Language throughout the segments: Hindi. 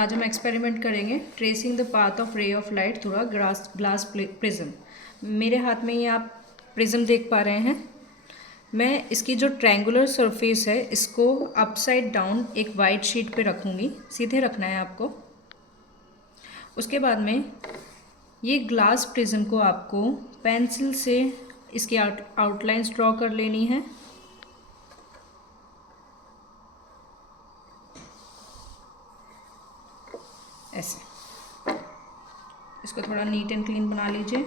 आज हम एक्सपेरिमेंट करेंगे tracing the path of ray of light through a glass prism. मेरे हाथ में ये आप प्रिज्म देख पा रहे हैं। मैं इसकी जो ट्रायंगुलर सरफेस है इसको अपसाइड डाउन एक वाइट शीट पे रखूँगी। सीधे रखना है आपको। उसके बाद में ये ग्लास प्रिज्म को आपको पेंसिल से इसकी आउटलाइंस ड्रॉ कर लेनी है। ऐसे इसको थोड़ा नीट एंड क्लीन बना लीजिए।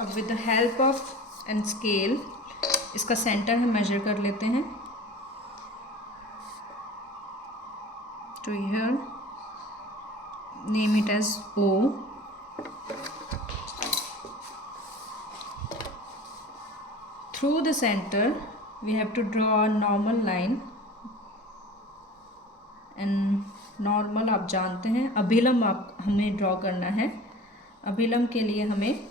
अब with the help of and scale इसका सेंटर हम मेजर कर लेते हैं। तो here name it as O। Through the centre we have to draw a normal line and normal आप जानते हैं। अभिलंब आप हमें ड्रॉ करना है। अभिलंब के लिए हमें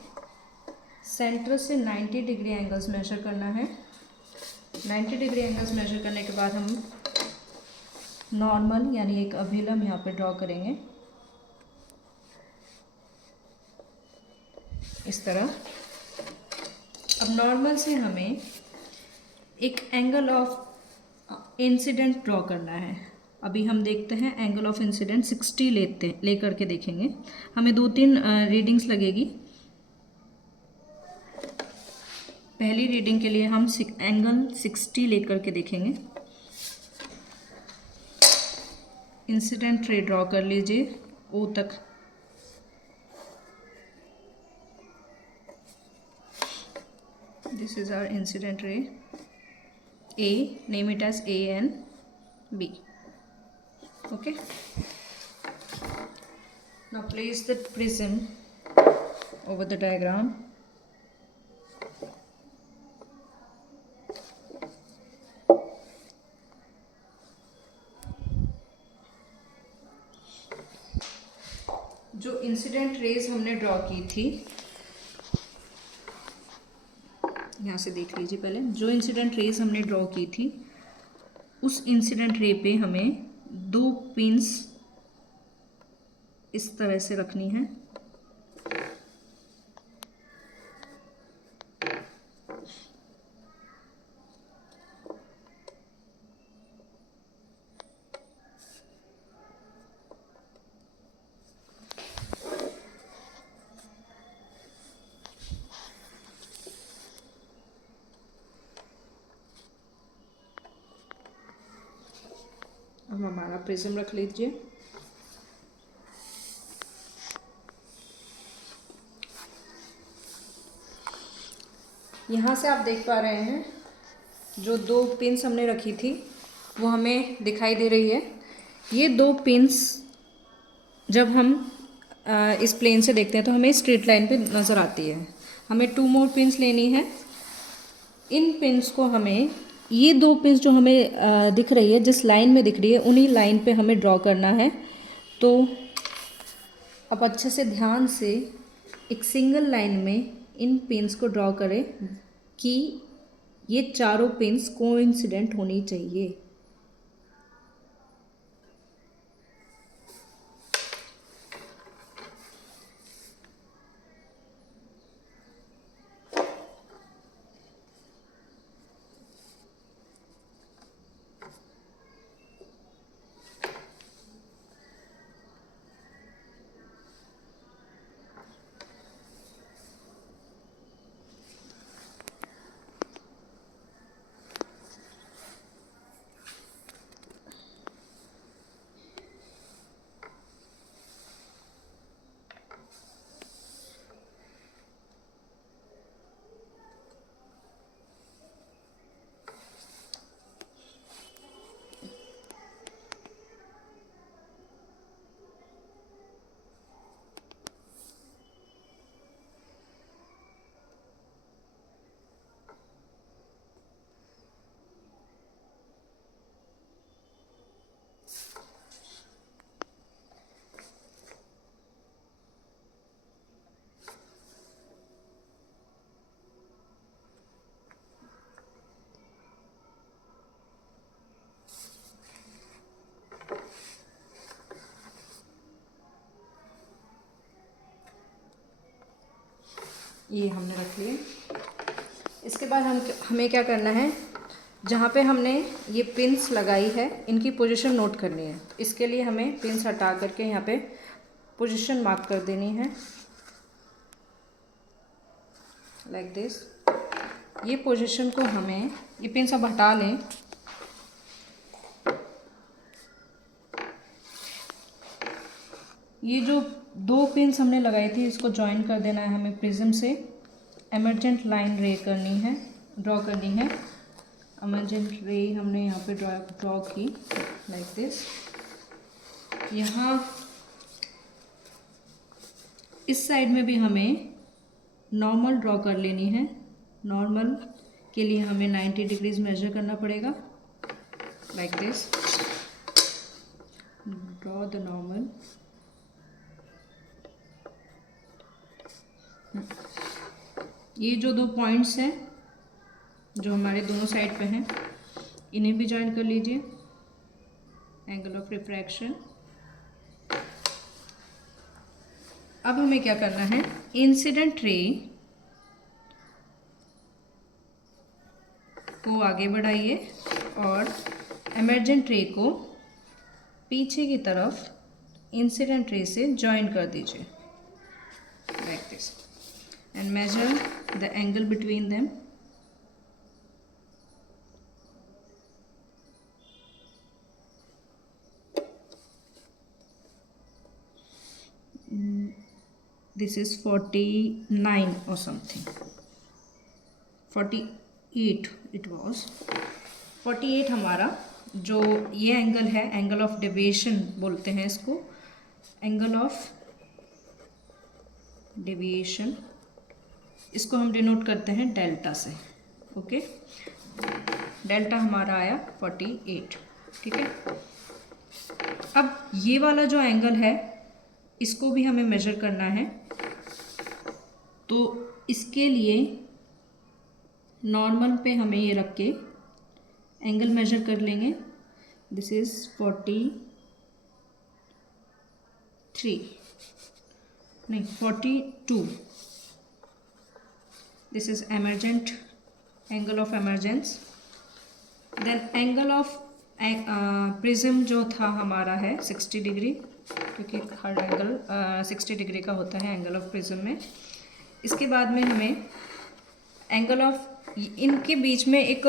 सेंटर से 90 डिग्री एंगल्स मेजर करना है। 90 डिग्री एंगल्स मेजर करने के बाद हम नॉर्मल यानी एक अभिलंब यहाँ पे ड्रॉ करेंगे इस तरह। अब नॉर्मल से हमें एक एंगल ऑफ इंसिडेंट ड्रॉ करना है। अभी हम देखते हैं एंगल ऑफ इंसिडेंट 60 लेकर के देखेंगे। हमें 2-3 रीडिंग्स लगेगी। पहली रीडिंग के लिए हम एंगल 60 लेकर के देखेंगे। इंसिडेंट रे ड्रॉ कर लीजिए O तक। This is our incident ray A, name it as A and B. Okay. Now place the prism over the diagram. जो इंसिडेंट रेज हमने ड्रॉ की थी, यहाँ से देख लीजिए पहले। जो इंसिडेंट रेज हमने ड्रॉ की थी उस इंसिडेंट रे पे हमें 2 पिंस इस तरह से रखनी है। अब हमारा प्रिज्म रख लीजिए। यहाँ से आप देख पा रहे हैं जो 2 पिंस हमने रखी थी वो हमें दिखाई दे रही है। ये 2 पिंस जब हम इस प्लेन से देखते हैं तो हमें स्ट्रेट लाइन पे नज़र आती है। हमें 2 मोर पिंस लेनी है। इन पिंस को हमें, ये 2 पिंस जो हमें दिख रही है, जिस लाइन में दिख रही है उन्हीं लाइन पे हमें ड्रॉ करना है। तो अब अच्छे से ध्यान से एक सिंगल लाइन में इन पिंस को ड्रॉ करें कि ये चारों पिंस कोइंसिडेंट होनी चाहिए। ये हमने रख लिए। इसके बाद हमें क्या करना है, जहाँ पे हमने ये पिन्स लगाई है इनकी पोजीशन नोट करनी है। तो इसके लिए हमें पिन्स हटा करके यहाँ पे पोजीशन मार्क कर देनी है लाइक दिस। ये पोजीशन को हमें, ये पिन्स अब हटा लें। ये जो 2 पिन्स हमने लगाई थी इसको ज्वाइन कर देना है हमें प्रिज्म से। एमर्जेंट लाइन ड्रॉ करनी है। एमर्जेंट रे हमने यहाँ पे ड्रॉ की लाइक दिस। यहाँ इस साइड में भी हमें नॉर्मल ड्रॉ कर लेनी है। नॉर्मल के लिए हमें 90 डिग्रीज मेजर करना पड़ेगा like this. Draw the normal. ये जो 2 पॉइंट्स हैं जो हमारे दोनों साइड पे हैं, इन्हें भी ज्वाइन कर लीजिए। Angle of refraction. अब हमें क्या करना है, इंसिडेंट रे को आगे बढ़ाइए और एमर्जेंट रे को पीछे की तरफ इंसिडेंट रे से ज्वाइन कर दीजिए like this and measure the angle between them. This is 49 or something. 48 it was. 48 हमारा जो ये एंगल है, एंगल ऑफ डेविएशन बोलते हैं इसको। एंगल ऑफ डेविएशन, इसको हम डिनोट करते हैं डेल्टा से। ओके, डेल्टा हमारा आया 48। ठीक है, अब ये वाला जो एंगल है इसको भी हमें मेजर करना है। तो इसके लिए नॉर्मल पे हमें ये रख के एंगल मेजर कर लेंगे। This is 42। This is emergent, angle of emergence. Then angle of prism जो था हमारा है 60 डिग्री, क्योंकि हर एंगल 60 डिग्री का होता है एंगल ऑफ प्रिज्म में। इसके बाद में हमें एंगल ऑफ, इनके बीच में एक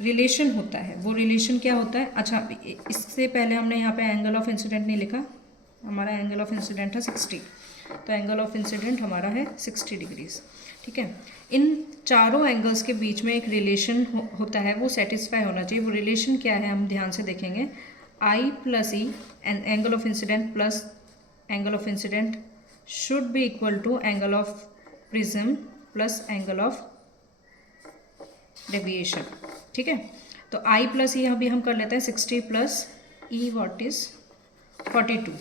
रिलेशन होता है। वो रिलेशन क्या होता है, अच्छा इससे पहले हमने यहाँ पे एंगल ऑफ इंसिडेंट नहीं लिखा। हमारा एंगल ऑफ इंसिडेंट है 60, तो एंगल ऑफ इंसिडेंट हमारा है 60 डिग्रीज। ठीक है, इन चारों एंगल्स के बीच में एक रिलेशन होता है, वो सेटिस्फाई होना चाहिए। वो रिलेशन क्या है हम ध्यान से देखेंगे। I plus e angle of incidence plus angle of incidence should be equal to angle of prism plus angle of deviation. ठीक है, तो आई प्लस ई अभी हम कर लेते हैं 60 plus E what is 42।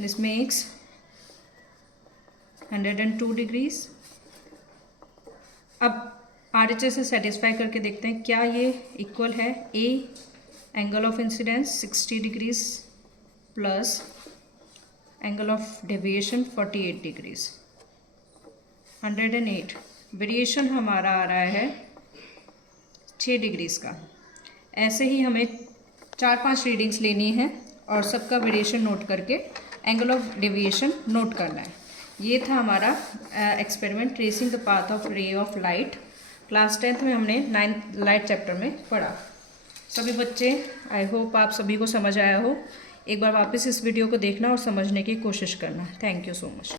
This makes 102 degrees. अब RHS से सेटिस्फाई करके देखते हैं क्या ये इक्वल है। A angle of incidence 60 degrees plus angle of deviation 48 degrees, 108। Variation हमारा आ रहा है 6 डिग्रीज का। ऐसे ही हमें 4-5 रीडिंग्स लेनी है और सबका वेरिएशन नोट करके एंगल ऑफ डेविएशन नोट करना है। ये था हमारा experiment tracing the path of ray of light. Class 10th में हमने 9th लाइट चैप्टर में पढ़ा। सभी बच्चे, आई होप आप सभी को समझ आया हो। एक बार वापस इस वीडियो को देखना और समझने की कोशिश करना। Thank you so much.